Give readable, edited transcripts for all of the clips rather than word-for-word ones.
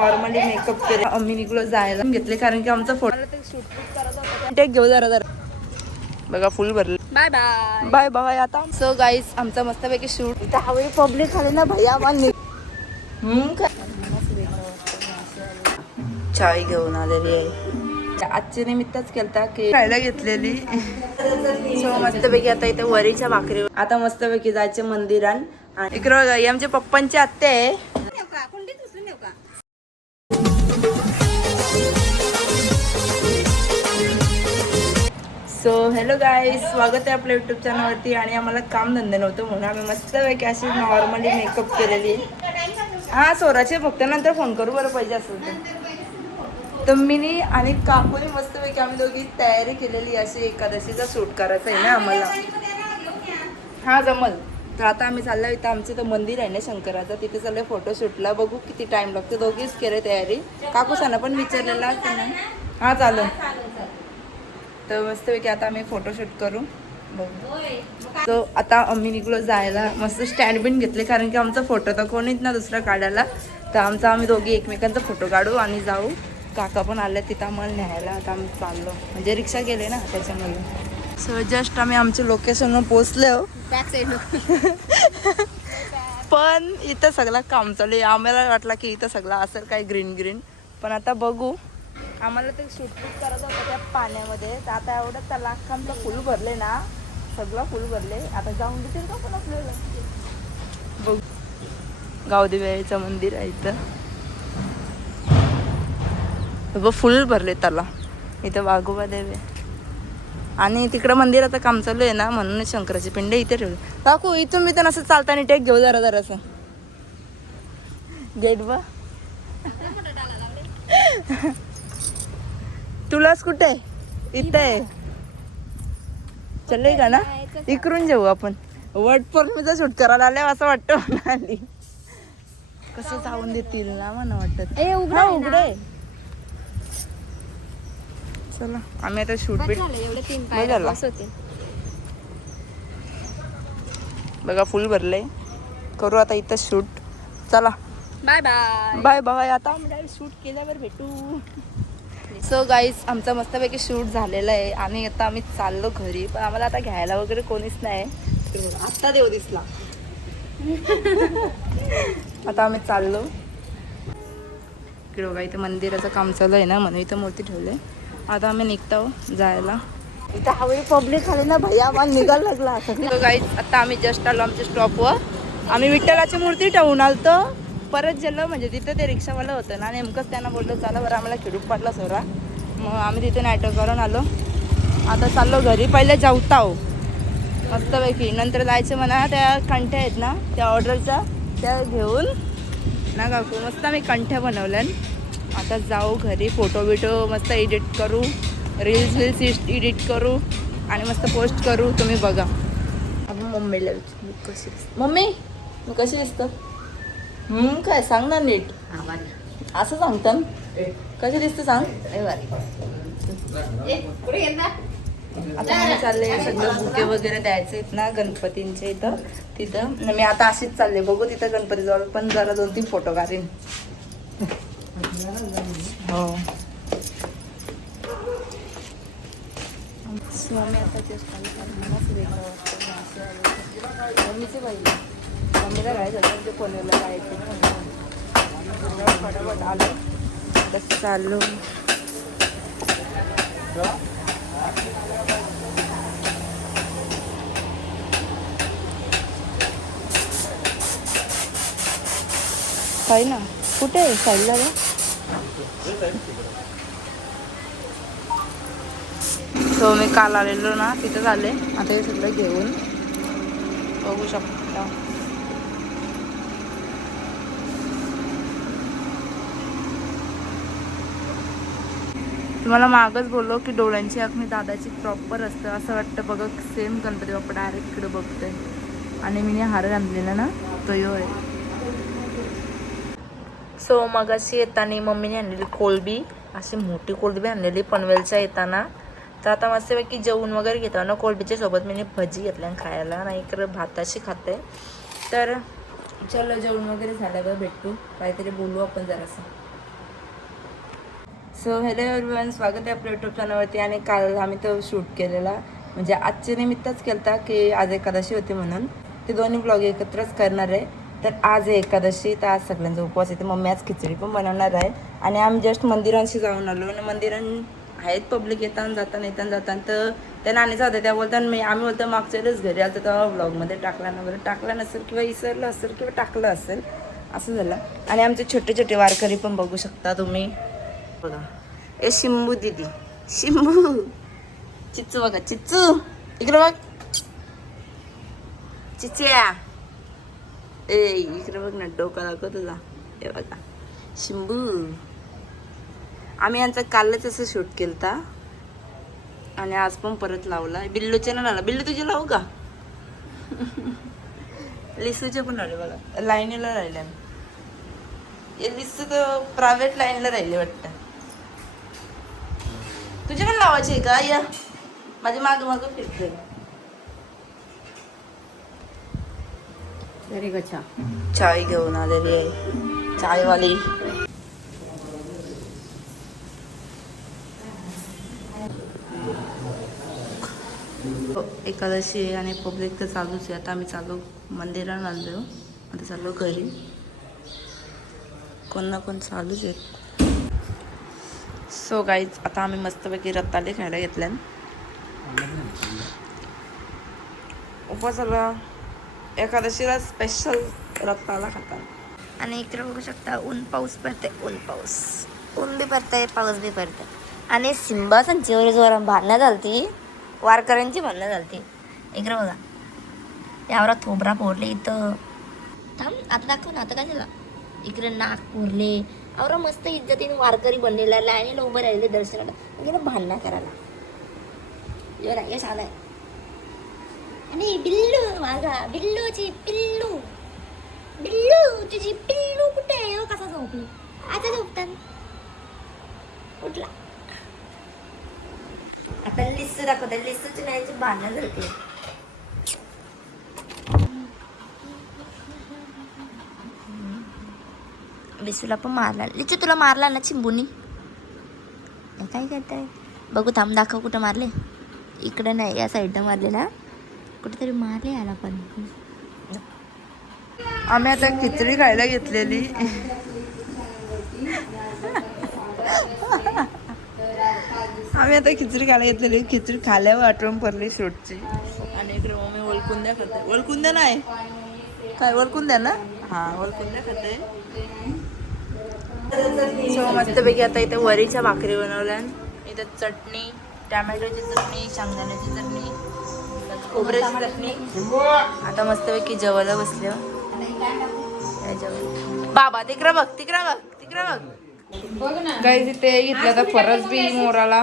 Normally makeup केले. आम्ही निघलो जायला घेतले कारण की आमचा फोटो शूट करायचा होता. टेक घेऊ जरा बघा फुल भरले. Bye bye bye bye. आता सो गाईज आमचा मस्तपैकी शूट इथं हवे पब्लिक आले ना भैया आम्हाला चाय घेऊन आलेली आहे. आजच्या निमित्तच केलता की खायला घेतलेली. सो मस्तपैकी आता इथे वरीच्या भाकरी. आता मस्तपैकी जायचे मंदिरात. इकडे आमच्या पप्पांची आत्या आहे. सो हॅलो गाईज, स्वागत आहे आपल्या यूट्यूब चॅनलवरती. आणि आम्हाला काम धंदे नव्हतं म्हणून आम्ही मस्तपैकी अशी नॉर्मली मेकअप केलेली. हां सोराचे फक्त नंतर फोन करू बरं पाहिजे असेल तर मी आणि काकूने मस्तपैकी आम्ही दोघी तयारी केलेली. अशी एकादशीचा शूट करायचा आहे ना आम्हाला. हां जमल. तर आता आम्ही चाललो. इथं आमचं तर मंदिर आहे ना शंकराचं, तिथे चाललं फोटोशूटला. बघू किती टाईम लागतो. दोघीच केले तयारी. काकूसांना पण विचारलेला त्यांना. हां चालेल. तर मस्तपैकी आता आम्ही फोटोशूट करू. बघू. तो आता आम्ही निघलो जायला. मस्त स्टँड बिन घेतले कारण की आमचा फोटो तर कोणीच ना दुसरा काढायला. तर आम्ही दोघी एकमेकांचा फोटो काढू आणि जाऊ. काका पण आले तिथं आम्हाला न्यायला. आता आम्ही चाललो म्हणजे रिक्षा गेले ना त्याच्यामध्ये. सो जस्ट आम्ही आमच्या लोकेशनवर पोचलो. बॅक साईड पण इथं सगळं काम चालू आहे. आम्हाला वाटलं की इथं सगळं असेल काय ग्रीन ग्रीन, पण आता बघू. आम्हाला ते शूट करायचं होतं त्या पाण्यामध्ये. तर आता एवढं त्या लाखांचं फुल भरले ना, सगळं फुल भरले. आता जाऊन देतील का पण आपल्याला. बघू. गावदेवीचं मंदिर आहे इथं. फुल भरले त्याला. इथं वाघोबा देवी आणि तिकडं मंदिराचं काम चालू आहे ना, म्हणून शंकराची पिंड इथे ठेवली. काकू इथून मी तर असं चालताना टेक घेऊ जरा जरासं गेट बा. तुलाच कुठे इथं आहे. चल का ना इकडून जाऊ आपण. वट पौर्णिमेचा शूट करायला आले असं वाटतं म्हणा. आली कसं जाऊन देतील ना म्हणा वाटत. उघडे चला आम्ही आता शूट बीट बघा फुल भरले. करू आता इथं शूट. चला बाय बाय बाय बाय. आता आम्ही शूट केल्यावर भेटू. सो गाईज आमचा मस्तपैकी शूट झालेला आहे आणि आता आम्ही चाललो घरी. पण आम्हाला आता घ्यायला वगैरे कोणीच नाही. आत्ता देव दिसला. आता आम्ही चाललो इकडे. बघा इथं मंदिराचं काम चालू आहे ना, म्हणून इथं मूर्ती ठेवले. आता आम्ही निघतो जायला. इथं हवे पब्लिक आले ना भैया आम्हाला निघायला लागला. सगळं गाईज आता आम्ही जस्ट आलो आमच्या स्टॉपवर. आम्ही विठ्ठलाची मूर्ती ठेवून आलतो. परत गेलो म्हणजे तिथं ते रिक्षावालं होतं ना, नेमकंच त्यांना बोललो चला बरं आम्हाला खिडूक पडला सोरा. मग आम्ही तिथे नाटक करून आलो. आता चाललो घरी. पहिले जाऊताव मस्तपैकी, नंतर जायचं म्हणा. त्या कंठ्या आहेत ना त्या ऑर्डरच्या त्या घेऊन ना काकू. मस्त आम्ही कंठ्या बनवल्या. आता जाऊ घरी. फोटो बिटो मस्त एडिट करू. रील्स एडिट करू आणि मस्त पोस्ट करू. तुम्ही बघा. आपण मम्मीला विचारू कशी दिसतं. मम्मी मी कशी दिसतं काय सांग ना नीट. असं सांगतं कशी दिसतं सांग. आता मी चालले सगळं बुके वगैरे द्यायचे आहेत ना गणपतींचे इथं. तिथं मी आता अशीच चालले. बघू तिथं गणपतीजवळ पण जरा 2-3 फोटो काढीन. हो स्वामी आता मम्मीचे पाहिजे. मम्मीला राहायचं म्हणजे कोणाला राहायचं फटाफट आलो. तसं चाललो. काय ना कुठे आहे साईडला. सो मी काल आलेलो ना तिथं आले. आता हे सगळं घेऊन बघू शकता. तुम्हाला मागच बोललो की डोळ्यांची आखणी दादाची प्रॉपर असतं असं वाटतं. बघा सेम गणपती बाप्पा डायरेक्ट इकडे बघतोय. आणि मी हार घातलेला ना तो यो आहे. सो मगाशी येताना मम्मीने आणलेली कोलबी, अशी मोठी कोलबी आणलेली पनवेलच्या येताना. तर आता मस्तपैकी जेवण वगैरे घेतो ना कोलबीच्या सोबत. मी भजी घेतल्या खायला. नाही इकडं भाताशी खाते. तर चलो जेवण वगैरे झाल्यावर भेटू. काहीतरी बोलू आपण जरासं. सो हॅलो एव्हरीवन, स्वागत आहे आपल्या यूट्यूब चॅनलवरती. आणि काल आम्ही तो शूट केलेला, म्हणजे आजच्या निमित्तच केलता की आज एकादशी होती म्हणून. ते दोन्ही ब्लॉग एकत्रच करणार आहे. तर आज आहे एकादशी, तर आज सगळ्यांचा उपवास आहे. मम्मी आज खिचडी पण बनवणार आहे. आणि आम्ही जस्ट मंदिरांशी जाऊन आलो आणि मंदिरां आहेत पब्लिक येताना जाताना तर त्या नाणीचा होत्या, त्या बोलतात आम्ही बोलतो मागच्या वेळेस घरी आलं तेव्हा ब्लॉगमध्ये टाकला नसेल किंवा विसरलं असेल किंवा टाकलं असेल, असं झालं. आणि आमचे छोटे छोटे वारकरी पण बघू शकता तुम्ही बघा. ए शिंबू दीदी, शिंबू, चिच्चू बघा, चिच्चू इकडे बघ, चिचिया, ए इकडे बघ ना, डोका दाखव तुझा. हे बघा शिंबू. आम्ही यांचा कालच असं शूट केलता आणि आज पण परत लावला. बिल्लूचे ना लावला. बिल्लू तुझे लावू का? लिसूचे पण लावले बघा, लाईनीला राहिले आम्ही. लिसू तर प्रायव्हेट लाईनला राहिले वाटतं. तुझे पण लावायचे आहे का? या माझ्या मागं फिरते. चाय घेऊन आलेली आहे चायवाली. एकादशी आहे आणि पब्लिक तर चालूच आहे. आता आम्ही चालू मंदिरात आलो, आता चाललो घरी. कोण ना कोण चालूच आहेत. सो गाईज, आता आम्ही मस्तपैकी रताळे खायला घेतल्यान. उपवासाला एकादशीला स्पेशल रताळा खातात. आणि इकडे बघू शकता ऊन पाऊस पडते, ऊन बी पडतंय, पाऊस बी पडतंय. आणि सिंबा संचीवर जोर भांडणं झालती, वारकऱ्यांची भांडणं झालती. इकडे बघा, यावर थोबरा फोडले इथं. थांब आता दाखव ना, आता काय झालं. इकडे नाक फोडले. आवरा मस्त इज्जतीने वारकरी बनलेला, लाईनीला उभं राहिले दर्शनाला, गेलं भांडणं करायला. यश आलाय. आणि बिल्लू माझा, बिल्लूची पिल्लू, बिल्लू तुझी पिल्लू कुठे आहे? हो कसा झोपली? आता झोपतात. उठला. आता लिस्सू दाखवतात. लिस्सूची नाहीची भांडणं झाली. लिसूला पण मारला. लिचू तुला मारला ना चिंबूनी? काय करताय? बघू थांब, दाखव कुठं मारले. इकडं नाही, या साईडनं मारले ना, कुठेतरी मारले याला पण. आम्ही आता खिचडी खायला घेतलेली. खिचडी खाल्यावर आठवण पडली शूटची. आणि इकडे मम्मी वलकुंद्या खाते. वलकुंद्या नाही काय, वलकुंद्या ना, हा वलकुंद्या खाते. सो मस्तपैकी आता इथे वरीच्या भाकरी बनवल्या. इथं चटणी, टॅमॅटोची चटणी, शेंगदाण्याची चटणी, खोबऱ्याची चटणी. आता मस्तपैकी जेवायला बसल्या. बाबा तिकडं बघ, गाईज इथे घेतलं तर फरस बी मोराला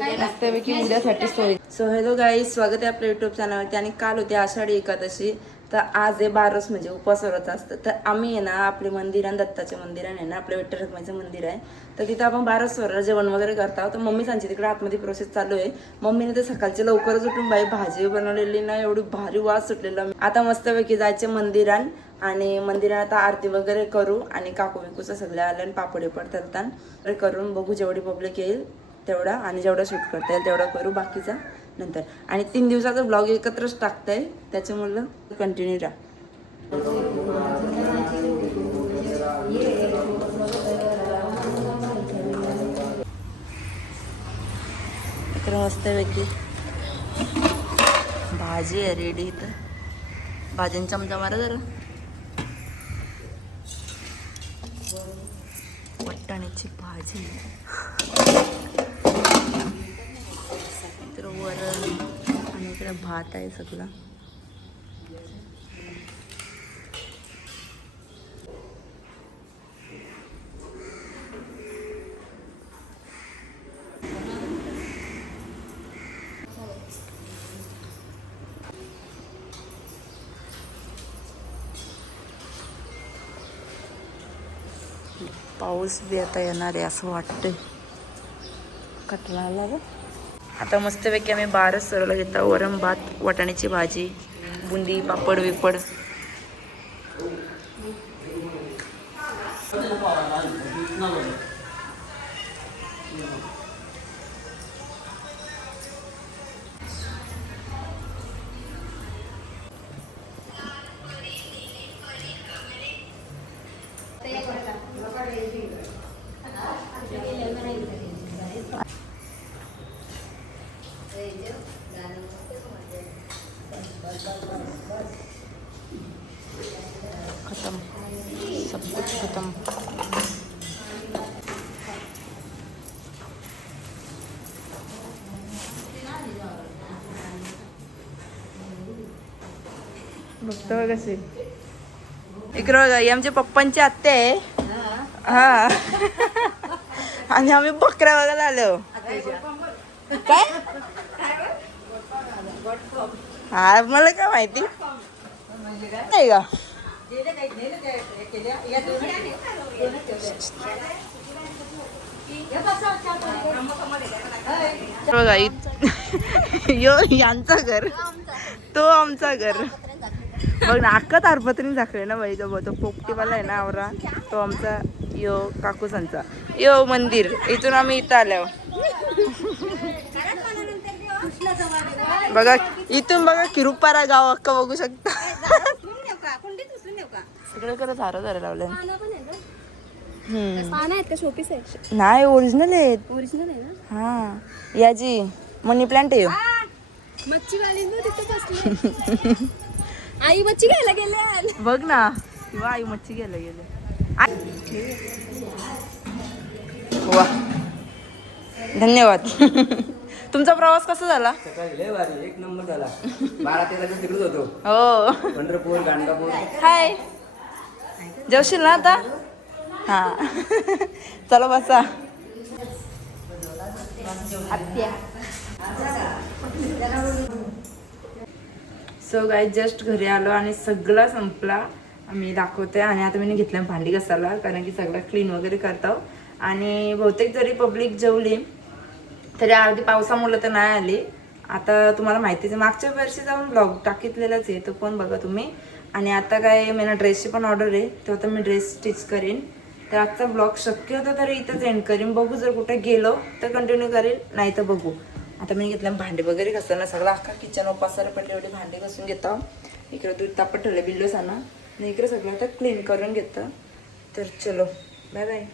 मस्तपैकी उद्यासाठी सोय. सो हॅलो गाईज, स्वागत आहे आपल्या युट्यूब चॅनलवरती. आणि काल होते आषाढी एकादशी, तर आज आहे बारस, म्हणजे उपवासावरच असतं. तर आम्ही आहे ना, आपले मंदिर आहे, दत्ताचे मंदिर आहे ना, आपल्या विठ्ठल रखुमाईचं मंदिर आहे, तर तिथं आपण बारसवर जेवण वगैरे करतो. तर मम्मी सांगते तिकडे आतमध्ये प्रोसेस चालू आहे. मम्मीने तर सकाळचे लवकरच उठून बाई भाजी बनवलेली ना, एवढी भारी वास सुटलेला. आता मस्तपैकी जायचे मंदिरात आणि मंदिरात आता आरती वगैरे करू. आणि काकू बिकूचं सगळ्या आलं आणि पापडे पडतात करून बघू. जेवढी पब्लिक येईल तेवढा, आणि जेवढा शूट करता येईल तेवढा करू, बाकीचा नंतर. आणि 3 दिवसाचा ब्लॉग एकत्रच टाकताय, त्याच्यामुळं कंटिन्यू राहा. इकडं मस्तपैकी भाजी आहे रेडी. इथं भाजीन चमचा मारा जरा. वाटाण्याची भाजी, इकडं वरण, आणि इकडं भात आहे सगळं. पाऊस बी आता येणार आहे असं वाटतंय. कटला आला रे. आता मस्तपैकी आम्ही बारस सरला घेता. वरण भात, वाटाण्याची भाजी, बुंदी, पापड विपड. खत्म, सब कुछ खत्म. बघतो कसे इकडं बघा ही आमच्या पप्पांची आत्या आहे. हा आणि आम्ही बकऱ्या बघायला आलो. काय हा मला काय माहिती नाही का. बघा यो यांचा घर तो आमचा घर. बघ ना अक्का तारपत्री दाखवे ना बाई. तो पोपटीवाला आहे ना आवरा तो आमचा यो काकूसांचा यो मंदिर. इथून आम्ही इथं आलो बघा. इथून बघा किरुपारा गाव अक्का बघू शकता. सगळं करत झाडं झाडं लावलंय. नाही ओरिजिनल आहेत. ओरिजिनल आहे ना. हा याची मनी प्लांट आहे. मच्छी आई मच्छी घ्यायला गेले. बघ ना किंवा आई मच्छी घ्यायला गेले. वा धन्यवाद. तुमचा प्रवास कसा झाला. एक नंबर झाला. 12-13 दिवस तिकडेच होतो. हो पंढरपूर गाणगापूर. हाय जेवशील ना आता. हा चला बसा. सो गाईज जस्ट घरी आलो आणि सगळं संपला. आम्ही दाखवते आणि आता मी घेतलं भांडी घासायला कारण की सगळं क्लीन वगैरे करतो. आणि बहुतेक जरी पब्लिक जेवली तरी अर्धी पावसामुळे तर नाही आली. आता तुम्हाला माहितीच आहे मागच्या वर्षी जाऊन ब्लॉग टाकितलेलाच आहे तो पण बघा तुम्ही. आणि आता काय मला ड्रेसची पण ऑर्डर आहे तेव्हा तर मी ड्रेस स्टिच करेन. तर आजचा ब्लॉग शक्य होता तरी इथंच एंड करीन. बघू जर कुठे गेलो तर कंटिन्यू करेन नाही तर बघू. आता मी घेतलं भांडे वगैरे घासताना सगळं अख्खा किचन पसारा पडले एवढे भांडे घासून घेतो. इकडे दूध तापत ठेवलं बिल्लोसाना आणि इकडे सगळं आता क्लीन करून घेतं. तर चलो बाय बाय.